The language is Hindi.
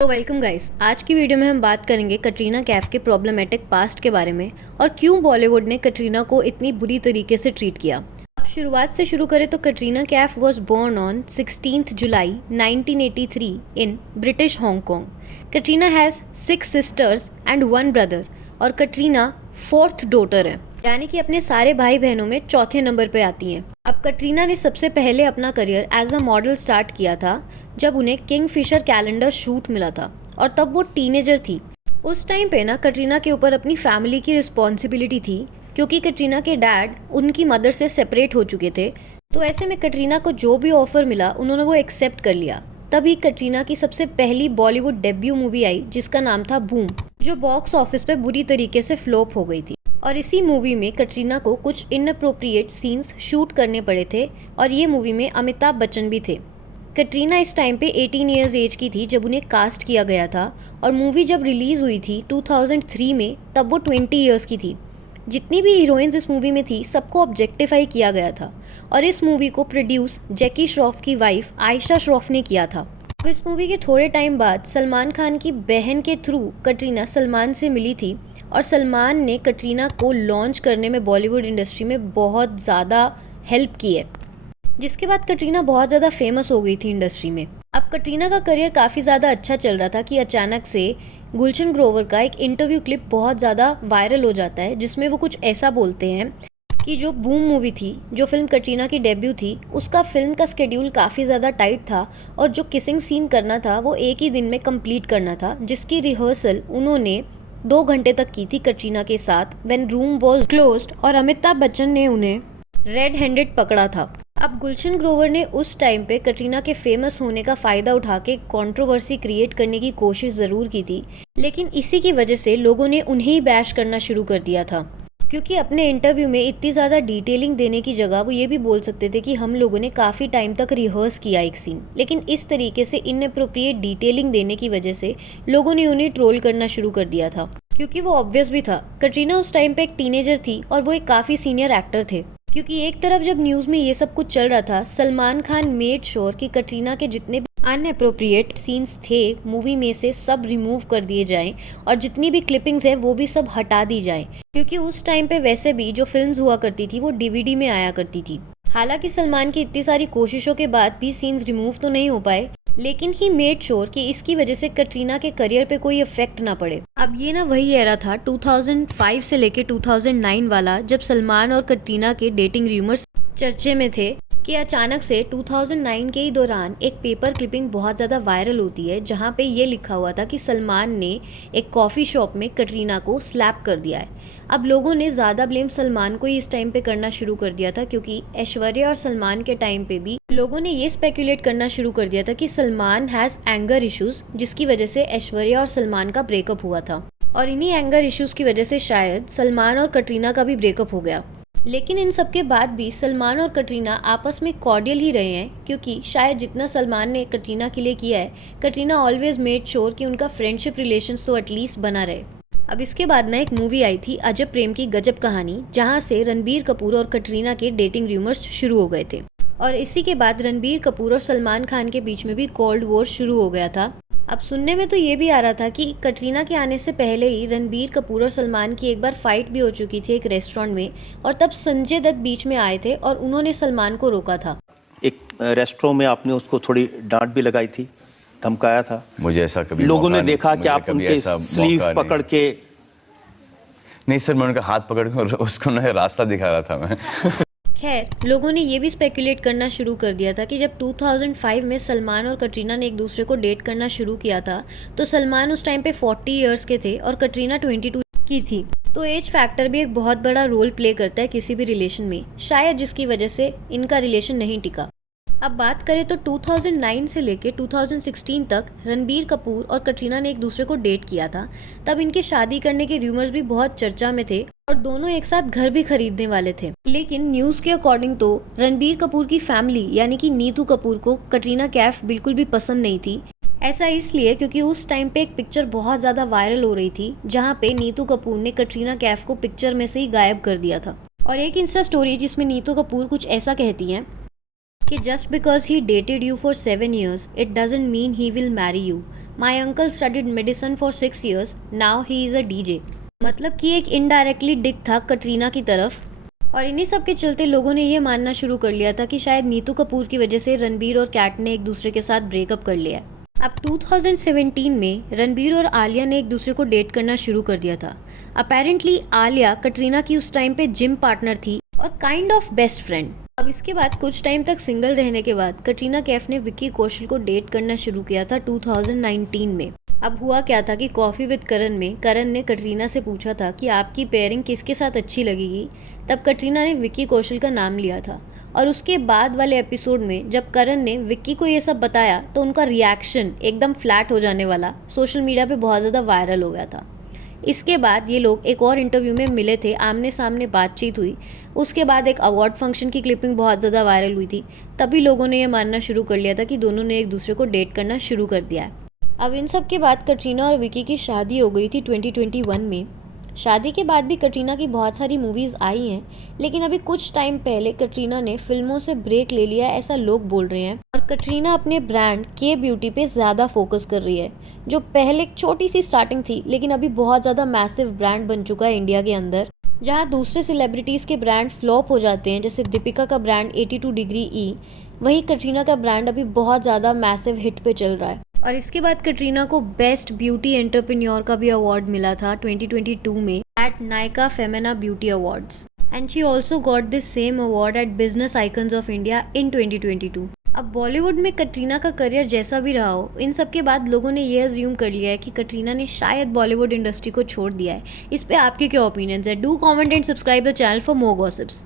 तो वेलकम गाइस। आज की वीडियो में हम बात करेंगे कटरीना कैफ के प्रॉब्लमेटिक पास्ट के बारे में और क्यों बॉलीवुड ने कटरीना को इतनी बुरी तरीके से ट्रीट किया। अब शुरुआत से शुरू करें तो Katrina Kaif was born on 16 July 1983 in British Hong Kong. Katrina has 6 sisters and 1 brother और कटरीना 4th डॉटर है, यानी कि अपने सारे भाई बहनों में चौथे नंबर पे आती हैं। अब कटरीना ने सबसे पहले अपना career as a model start किया था जब उन्हें किंगफिशर कैलेंडर शूट मिला था और तब वो टीनेजर थी। उस टाइम पे ना कटरीना के ऊपर अपनी फैमिली की रिस्पॉन्सिबिलिटी थी क्योंकि कटरीना के डैड उनकी मदर से सेपरेट हो चुके थे। तो ऐसे में कटरीना को जो भी ऑफर मिला उन्होंने वो एक्सेप्ट कर लिया। तभी कटरीना की सबसे पहली बॉलीवुड डेब्यू मूवी आई जिसका नाम था बूम, जो बॉक्स ऑफिस पे बुरी तरीके से फ्लॉप हो गई थी। और इसी मूवी में कटरीना को कुछ इनअप्रोप्रिएट सीन्स शूट करने पड़े थे और ये मूवी में अमिताभ बच्चन भी थे। कटरीना इस टाइम पे 18 ईयर्स एज की थी जब उन्हें कास्ट किया गया था और मूवी जब रिलीज़ हुई थी 2003 में तब वो 20 ईयर्स की थी। जितनी भी हीरोइंस इस मूवी में थी सबको ऑब्जेक्टिफाई किया गया था और इस मूवी को प्रोड्यूस जैकी श्रॉफ की वाइफ आयशा श्रॉफ ने किया था। अब इस मूवी के थोड़े टाइम बाद सलमान खान की बहन के थ्रू कटरीना सलमान से मिली थी और सलमान ने कटरीना को लॉन्च करने में बॉलीवुड इंडस्ट्री में बहुत ज़्यादा हेल्प की है, जिसके बाद कटरीना बहुत ज़्यादा फेमस हो गई थी इंडस्ट्री में। अब कटरीना का करियर काफ़ी ज़्यादा अच्छा चल रहा था कि अचानक से गुलशन ग्रोवर का एक इंटरव्यू क्लिप बहुत ज़्यादा वायरल हो जाता है जिसमें वो कुछ ऐसा बोलते हैं कि जो बूम मूवी थी, जो फिल्म कटरीना की डेब्यू थी, उसका फिल्म का स्केड्यूल काफ़ी ज़्यादा टाइट था और जो किसिंग सीन करना था वो एक ही दिन में कंप्लीट करना था, जिसकी रिहर्सल उन्होंने 2 घंटे तक की थी कटरीना के साथ व्हेन रूम वॉज क्लोज्ड और अमिताभ बच्चन ने उन्हें रेड हैंडेड पकड़ा था। अब गुलशन ग्रोवर ने उस टाइम पे कटरीना के फेमस होने का फ़ायदा उठा के कंट्रोवर्सी क्रिएट करने की कोशिश ज़रूर की थी, लेकिन इसी की वजह से लोगों ने उन्हें ही बैश करना शुरू कर दिया था क्योंकि अपने इंटरव्यू में इतनी ज़्यादा डिटेलिंग देने की जगह वो ये भी बोल सकते थे कि हम लोगों ने काफ़ी टाइम तक रिहर्स किया एक सीन, लेकिन इस तरीके से इनअप्रोप्रिएट डिटेलिंग देने की वजह से लोगों ने उन्हें ट्रोल करना शुरू कर दिया था क्योंकि वो ऑब्वियस भी था। कटरीना उस टाइम पे एक टीनेजर थी और वो एक काफ़ी सीनियर एक्टर थे, क्योंकि एक तरफ जब न्यूज़ में ये सब कुछ चल रहा था सलमान खान मेड श्योर कि कटरीना के जितने भी अनअप्रोप्रिएट सीन्स थे मूवी में से सब रिमूव कर दिए जाएं और जितनी भी क्लिपिंग्स हैं वो भी सब हटा दी जाएं, क्योंकि उस टाइम पे वैसे भी जो फिल्म्स हुआ करती थी वो डीवीडी में आया करती थी। हालांकि सलमान की इतनी सारी कोशिशों के बाद भी सीन्स रिमूव तो नहीं हो पाए, लेकिन ही मेड श्योर कि इसकी वजह से कटरीना के करियर पे कोई इफेक्ट ना पड़े। अब ये ना वही एरा था 2005 से लेके 2009 वाला जब सलमान और कटरीना के डेटिंग रूमर्स चर्चे में थे कि अचानक से 2009 के ही दौरान एक पेपर क्लिपिंग बहुत ज़्यादा वायरल होती है जहाँ पे ये लिखा हुआ था कि सलमान ने एक कॉफ़ी शॉप में कटरीना को स्लैप कर दिया है। अब लोगों ने ज़्यादा ब्लेम सलमान को ही इस टाइम पे करना शुरू कर दिया था क्योंकि ऐश्वर्या और सलमान के टाइम पे भी लोगों ने ये स्पेकुलेट करना शुरू कर दिया था कि सलमान हैज़ एंगर इश्यूज़, जिसकी वजह से ऐश्वर्या और सलमान का ब्रेकअप हुआ था और इन्हीं एंगर इश्यूज़ की वजह से शायद सलमान और कटरीना का भी ब्रेकअप हो गया। लेकिन इन सब के बाद भी सलमान और कटरीना आपस में कॉर्डियल ही रहे हैं क्योंकि शायद जितना सलमान ने कटरीना के लिए किया है, कटरीना ऑलवेज मेड श्योर कि उनका फ्रेंडशिप रिलेशंस तो एटलीस्ट बना रहे। अब इसके बाद ना एक मूवी आई थी अजब प्रेम की गजब कहानी, जहां से रणबीर कपूर और कटरीना के डेटिंग रूमर्स शुरू हो गए थे और इसी के बाद रणबीर कपूर और सलमान खान के बीच में भी कोल्ड वॉर शुरू हो गया था। अब सुनने में तो ये भी आ रहा था कि कटरीना के आने से पहले ही रणबीर कपूर और सलमान की एक बार फाइट भी हो चुकी थी एक रेस्टोरेंट में और तब संजय दत्त बीच में आए थे और उन्होंने सलमान को रोका था। एक रेस्टोरेंट में आपने उसको थोड़ी डांट भी लगाई थी, धमकाया था। मुझे ऐसा कभी लोगों ने देखा कि आप उनके स्लीव पकड़ के नहीं सर, मैं उनका हाथ पकड़ के उसको ना रास्ता दिखा रहा था मैं। खैर, लोगों ने ये भी स्पेकुलेट करना शुरू कर दिया था कि जब 2005 में सलमान और कटरीना ने एक दूसरे को डेट करना शुरू किया था तो सलमान उस टाइम पे 40 इयर्स के थे और कटरीना 22 की थी। तो एज फैक्टर भी एक बहुत बड़ा रोल प्ले करता है किसी भी रिलेशन में, शायद जिसकी वजह से इनका रिलेशन नहीं टिका। अब बात करें तो 2009 से लेके 2016 तक रणबीर कपूर और कटरीना ने एक दूसरे को डेट किया था। तब इनके शादी करने के रूमर्स भी बहुत चर्चा में थे और दोनों एक साथ घर भी खरीदने वाले थे। लेकिन न्यूज़ के अकॉर्डिंग तो रणबीर कपूर की फैमिली यानी कि नीतू कपूर को कटरीना कैफ बिल्कुल भी पसंद नहीं थी। ऐसा इसलिए क्योंकि उस टाइम पे एक पिक्चर बहुत ज़्यादा वायरल हो रही थी जहाँ पे नीतू कपूर ने कटरीना कैफ को पिक्चर में से ही गायब कर दिया था। और एक इंस्टा स्टोरी जिसमें नीतू कपूर कुछ ऐसा कहती हैं कि just because he dated you for 7 years, it doesn't mean he will marry you. My uncle studied medicine for 6 years, now he is a DJ. मतलब कि एक इनडायरेक्टली डिक था कटरीना की तरफ। और इन्हीं सब के चलते लोगों ने ये मानना शुरू कर लिया था कि शायद नीतू कपूर की वजह से रणबीर और कैट ने एक दूसरे के साथ ब्रेकअप कर लिया है। अब 2017 में रणबीर और आलिया ने एक दूसरे को डेट करना शुरू कर दिया था। अपेरेंटली आलिया कटरीना की उस टाइम पे जिम पार्टनर थी और काइंड ऑफ बेस्ट फ्रेंड। अब इसके बाद कुछ टाइम तक सिंगल रहने के बाद कटरीना कैफ ने विक्की कौशल को डेट करना शुरू किया था 2019 में। अब हुआ क्या था कि कॉफ़ी विद करण में करण ने कटरीना से पूछा था कि आपकी पेयरिंग किसके साथ अच्छी लगेगी। तब कटरीना ने विक्की कौशल का नाम लिया था और उसके बाद वाले एपिसोड में जब करण ने विक्की को ये सब बताया तो उनका रिएक्शन एकदम फ्लैट हो जाने वाला सोशल मीडिया पे बहुत ज़्यादा वायरल हो गया था। इसके बाद ये लोग एक और इंटरव्यू में मिले थे, आमने सामने बातचीत हुई। उसके बाद एक अवार्ड फंक्शन की क्लिपिंग बहुत ज़्यादा वायरल हुई थी। तभी लोगों ने ये मानना शुरू कर लिया था कि दोनों ने एक दूसरे को डेट करना शुरू कर दिया है। अब इन सब के बाद कटरीना और विक्की की शादी हो गई थी 2021 में। शादी के बाद भी कटरीना की बहुत सारी मूवीज़ आई हैं, लेकिन अभी कुछ टाइम पहले कटरीना ने फिल्मों से ब्रेक ले लिया ऐसा लोग बोल रहे हैं। और कटरीना अपने ब्रांड के ब्यूटी पे ज़्यादा फोकस कर रही है, जो पहले एक छोटी सी स्टार्टिंग थी लेकिन अभी बहुत ज़्यादा मैसिव ब्रांड बन चुका है इंडिया के अंदर। जहाँ दूसरे सेलिब्रिटीज़ के ब्रांड फ्लॉप हो जाते हैं, जैसे दीपिका का ब्रांड 82 डिग्री ई, वहीं कटरीना का ब्रांड अभी बहुत ज़्यादा मैसिव हिट पे चल रहा है। और इसके बाद कटरीना को बेस्ट ब्यूटी एंटरप्रेन्योर का भी अवार्ड मिला था 2022 में at Nykaa Femina beauty awards, and she also got this same award at business icons of India in 2022। अब बॉलीवुड में कटरीना का करियर जैसा भी रहा हो, इन सब के बाद लोगों ने ये अज्यूम कर लिया है कि कटरीना ने शायद बॉलीवुड इंडस्ट्री को छोड़ दिया है। इस पे आपके क्या ओपिनियंस है? Do comment and subscribe the channel for more gossips.